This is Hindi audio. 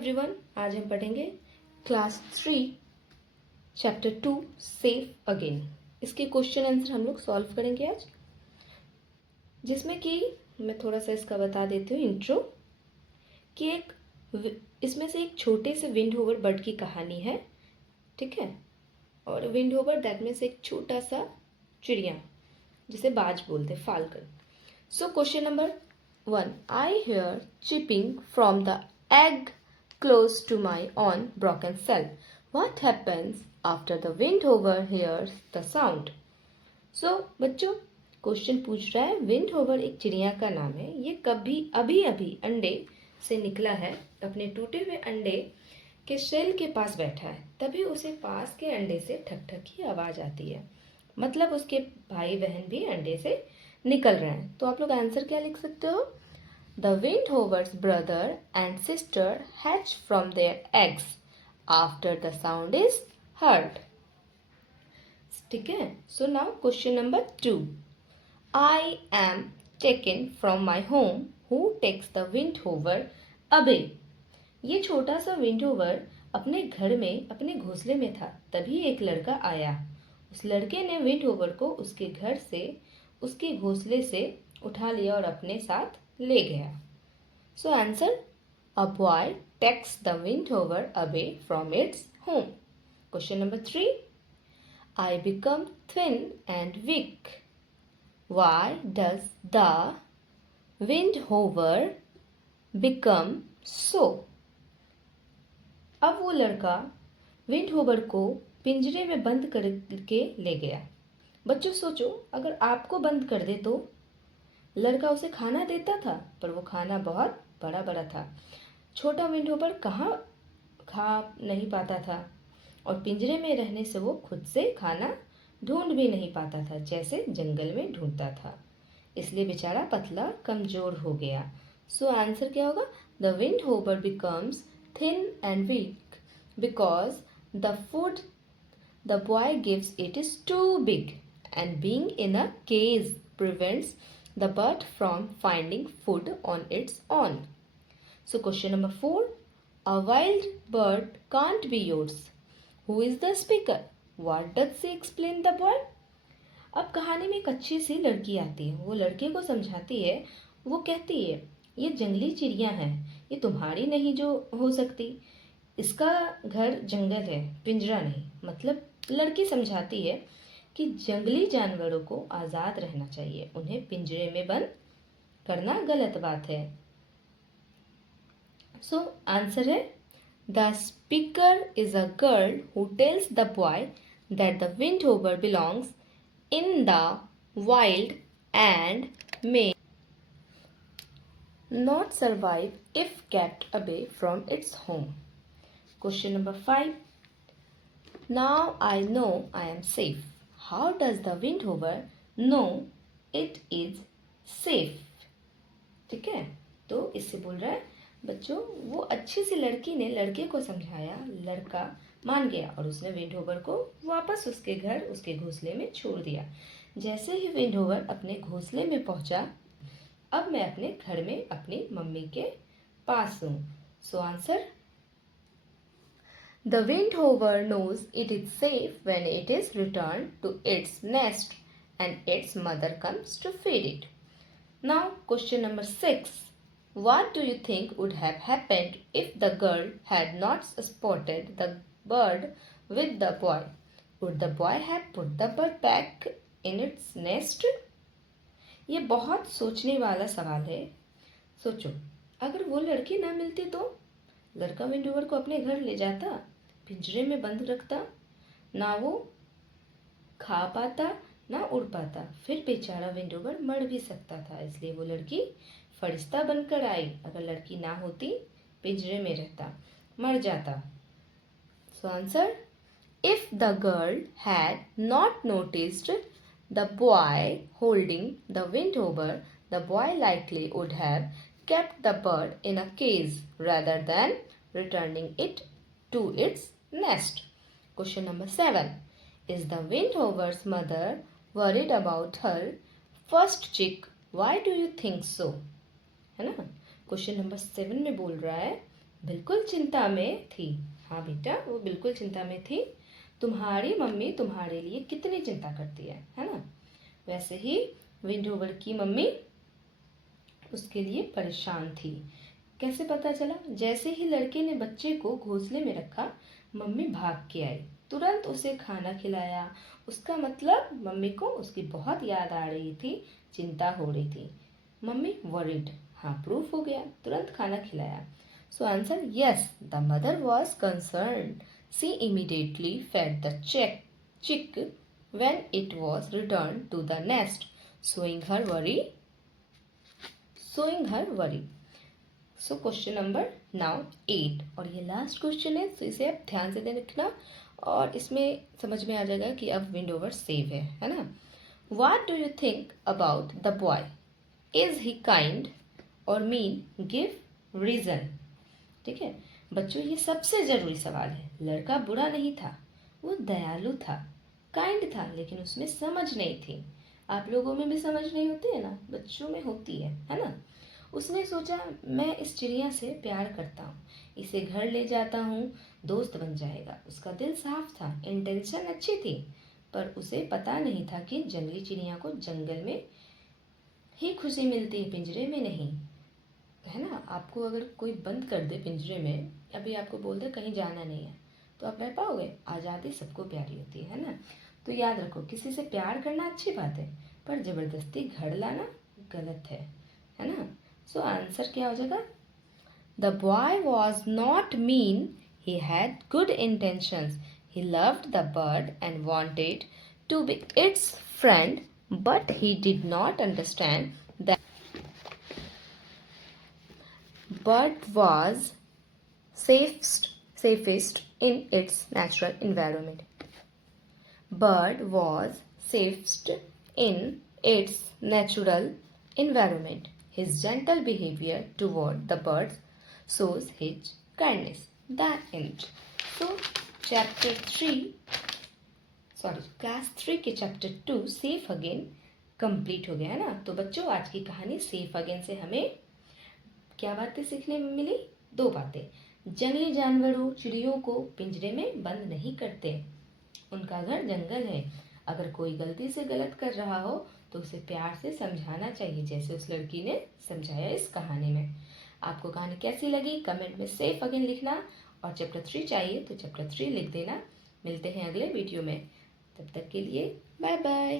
एवरीवन, आज हम पढ़ेंगे क्लास 3 चैप्टर 2 सेफ अगेन। इसके क्वेश्चन आंसर हम लोग सॉल्व करेंगे आज, जिसमें कि मैं थोड़ा सा इसका बता देती हूँ इंट्रो कि इसमें से एक छोटे से विंड होवर बर्ड की कहानी है, ठीक है। और विंड होवर दैट मीन्स एक छोटा सा चिड़िया जिसे बाज बोलते, falcon. So question number 1, I hear chipping from the egg close to my own broken cell. What happens after the wind over hears the sound? So बच्चों, क्वेश्चन पूछ रहा है, विंड होवर एक चिड़िया का नाम है। ये कभी अभी अभी अंडे से निकला है, अपने टूटे हुए अंडे के शेल के पास बैठा है, तभी उसे पास के अंडे से ठक ठक की आवाज आती है। मतलब उसके भाई बहन भी अंडे से निकल रहे हैं। तो आप लोग आंसर क्या लिख सकते हो? The Windhover's brother and sister hatch from their eggs after the sound is heard. ठीक है। So now question number 2. I am taken from my home. Who takes the Windhover away? ये छोटा सा विंडहोवर अपने घर में अपने घोंसले में था, तभी एक लड़का आया। उस लड़के ने विंडहोवर को उसके घर से, उसके घोंसले से उठा लिया और अपने साथ ले गया। So answer, a boy takes the windhover away from its home. Question number 3, I become thin and weak. Why does the windhover become so? अब वो लड़का विंडहोवर को पिंजरे में बंद करके ले गया। बच्चों सोचो, अगर आपको बंद कर दे तो लड़का उसे खाना देता था, पर वो खाना बहुत बड़ा बड़ा था। छोटा विंडहोवर कहाँ खा नहीं पाता था, और पिंजरे में रहने से वो खुद से खाना ढूंढ भी नहीं पाता था, जैसे जंगल में ढूंढता था। इसलिए बेचारा पतला कमजोर हो गया। सो आंसर क्या होगा? The windhover becomes thin and weak because the food the boy gives it is too big and being in a cage prevents the bird from finding food on its own. So question number 4, a wild bird can't be yours. Who is the speaker? What does she explain the boy? अब कहानी में एक अच्छी सी लड़की आती है, वो लड़के को समझाती है। वो कहती है, ये जंगली चिड़िया है, ये तुम्हारी नहीं जो हो सकती, इसका घर जंगल है, पिंजरा नहीं। मतलब लड़की समझाती है कि जंगली जानवरों को आज़ाद रहना चाहिए, उन्हें पिंजरे में बंद करना गलत बात है। सो आंसर है, the speaker is a girl who tells the boy that the windhover belongs in the wild and may not survive if kept away from its home. Question number 5, now I know I am safe. How does the windhover know it is safe? ठीक है, तो इससे बोल रहा है बच्चों, वो अच्छी सी लड़की ने लड़के को समझाया, लड़का मान गया और उसने विंडहोवर को वापस उसके घर, उसके घोंसले में छोड़ दिया। जैसे ही विंडहोवर अपने घोंसले में पहुंचा, अब मैं अपने घर में अपनी मम्मी के पास हूँ। So answer, the windhover knows it is safe when it is returned to its nest and its mother comes to feed it. Now question number 6, what do you think would have happened if the girl had not spotted the bird with the boy? Would the boy have put the bird back in its nest? ये बहुत सोचने वाला सवाल है। सोचो, अगर वो लड़की ना मिलती तो लड़का विंडहोवर को अपने घर ले जाता, पिंजरे में बंद रखता, ना वो खा पाता ना उड़ पाता, फिर बेचारा विंडहोवर मर भी सकता था। इसलिए वो लड़की फरिश्ता बनकर आई। अगर लड़की ना होती, पिंजरे में रहता, मर जाता। So answer, if the girl had not noticed the boy holding the windhover, the boy likely would have kept the bird in a cage rather than returning it to its nest. Question number 7, is the windhover's mother worried about her first chick? Why do you think so? है ना। क्वेश्चन नंबर 7 में बोल रहा है बिल्कुल चिंता में थी। हाँ बेटा, वो बिल्कुल चिंता में थी। तुम्हारी मम्मी तुम्हारे लिए कितनी चिंता करती है ना। वैसे ही विंडोवर की मम्मी उसके लिए परेशान थी। कैसे पता चला? जैसे ही लड़के ने बच्चे को घोंसले में रखा, मम्मी भाग के आई, तुरंत उसे खाना खिलाया। उसका मतलब मम्मी को उसकी बहुत याद आ रही थी, चिंता हो रही थी। मम्मी वरीड, हाँ प्रूफ हो गया, तुरंत खाना खिलाया। So answer yes, the mother was concerned. She immediately fed the chick when it was returned to the nest, showing her worry. So question number now 8, और ये लास्ट क्वेश्चन है, तो इसे आप ध्यान से देखना और इसमें समझ में आ जाएगा कि अब विंडोवर सेव है ना। What do you think about the boy? Is he kind or mean? Give reason. ठीक है बच्चों, ये सबसे जरूरी सवाल है। लड़का बुरा नहीं था, वो दयालु था, काइंड था, लेकिन उसमें समझ नहीं थी। आप लोगों में भी समझ नहीं होती है ना, बच्चों में होती है ना। उसने सोचा मैं इस चिड़िया से प्यार करता हूँ, इसे घर ले जाता हूँ, दोस्त बन जाएगा। उसका दिल साफ था, इंटेंशन अच्छी थी, पर उसे पता नहीं था कि जंगली चिड़िया को जंगल में ही खुशी मिलती है, पिंजरे में नहीं, है ना। आपको अगर कोई बंद कर दे पिंजरे में, अभी आपको बोल दे कहीं जाना नहीं है, तो आप रह पाओगे? आज़ादी सबको प्यारी होती है ना। तो याद रखो, किसी से प्यार करना अच्छी बात है, पर ज़बरदस्ती घर लाना गलत है ना। सो आंसर क्या हो जाएगा? The boy was not mean, he had good intentions, he loved the bird and wanted to be its friend, but he did not understand that bird was safest in its natural environment. Bird was safest in its natural environment. His gentle behavior toward the birds shows his kindness. The end. So, class 3 के चैप्टर 2 सेफ अगेन कंप्लीट हो गया है ना। तो बच्चों, आज की कहानी सेफ अगेन से हमें क्या बातें सीखने में मिली? 2 बातें। जंगली जानवरों, चिड़ियों को पिंजरे में बंद नहीं करते, उनका घर जंगल है। अगर कोई गलती से गलत कर रहा हो तो उसे प्यार से समझाना चाहिए, जैसे उस लड़की ने समझाया इस कहानी में। आपको कहानी कैसी लगी कमेंट में सेफ अगेन लिखना, और चैप्टर 3 चाहिए तो चैप्टर 3 लिख देना। मिलते हैं अगले वीडियो में, तब तक के लिए बाय बाय।